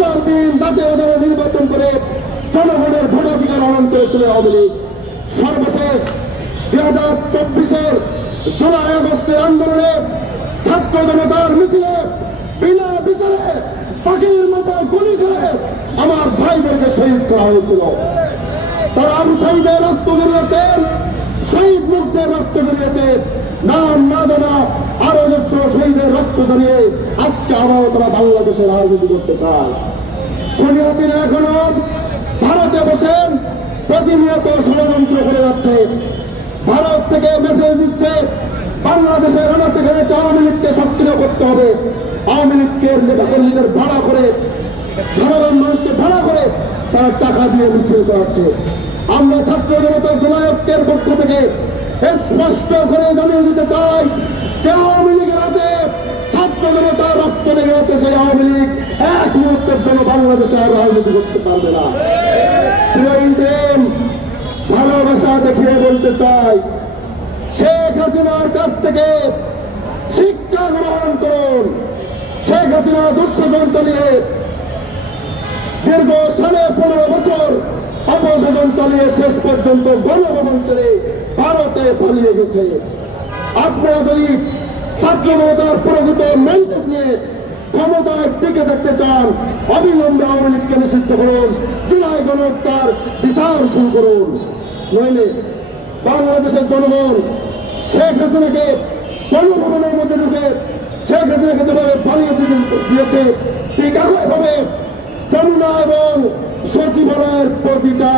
2003 জাতীয় নির্বাচন করে জনগণের ভোটাধিকার হরণ করেছিল আওয়ামী লীগ। সর্বশেষ 2024 জুলাই আগস্টের আন্দোলনে ছাত্র জনতার মিছিলে বিনা বিচারে পাখির মতো গুলি করে আমার ভাইদেরকে শহীদ করা হয়েছিল। তারা আবু সাঈদের রক্ত ঝরিয়েছেন, শহীদ মুখদের রক্ত ঝরিয়েছে, নাম না জানা আরো অজস্র শহীদের রক্ত ঝরিয়ে আজকে আবারও তারা বাংলাদেশের রাজনীতি করতে চায়। খুনি হাসিনা এখনো ভারতে বসেন প্রতিনিয়ত ষড়যন্ত্র করে যাচ্ছে। ভারত থেকে মেসেজ দিচ্ছে বাংলাদেশের আনাচে কানাচে আওয়ামী লীগকে সক্রিয় করতে হবে। আওয়ামী লীগের নেতাকর্মীদের ভাড়া করে, সাধারণ মানুষকে ভাড়া করে তারা টাকা দিয়ে মিছিল করাচ্ছে। আমরা ছাত্র জনতা জুলাই ঐক্যের পক্ষ থেকে স্পষ্ট করে জানিয়ে দিতে চাই যে আওয়ামী লীগের হাতে ছাত্র জনতা রক্ত লেগে আছে। সেই আওয়ামী লীগ এক মুহূর্তের জন্য বাংলাদেশে আর রাজনীতি করতে পারবে না। ভালোবাসা দেখিয়ে বলতে চাই, শেখ হাসিনার কাছ থেকে শিক্ষা গ্রহণ করুন। শেখ হাসিনা দুঃশাসন চালিয়ে দীর্ঘ 15.5 বছর অপশাসন চালিয়ে শেষ পর্যন্ত গণভবন ছেড়ে ভারতে পালিয়ে গেছে। আপনারা যদি ছাত্র জনতার প্রকৃত মেন্টেজ নিয়ে ক্ষমতায় টিকে থাকতে চান, অবিলম্বে আওয়ামী লীগকে নিষিদ্ধ করুন, জুলাই গণহত্যার বিচার শুরু করুন। নইলে বাংলাদেশের জনগণ শেখ হাসিনাকে গণভবনের মধ্যে ঢুকে শেখ হাসিনাকে যেভাবে পালিয়ে দিয়েছে ঠিক একইভাবে যমুনা এবং সচিবালয়ের প্রতিটা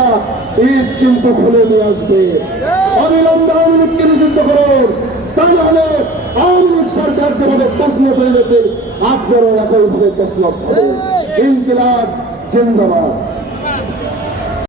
ঈদ কিন্তু খুলে নিয়ে আসবে। অবিলম্বে আওয়ামী লীগকে নিষিদ্ধ করুন, তা নাহলে আওয়ামী লীগ সরকার যেভাবে তছনছ হয়ে গেছে আপনারাও একইভাবে তছনছ হবে। ইনকিলাব জিন্দাবাদ।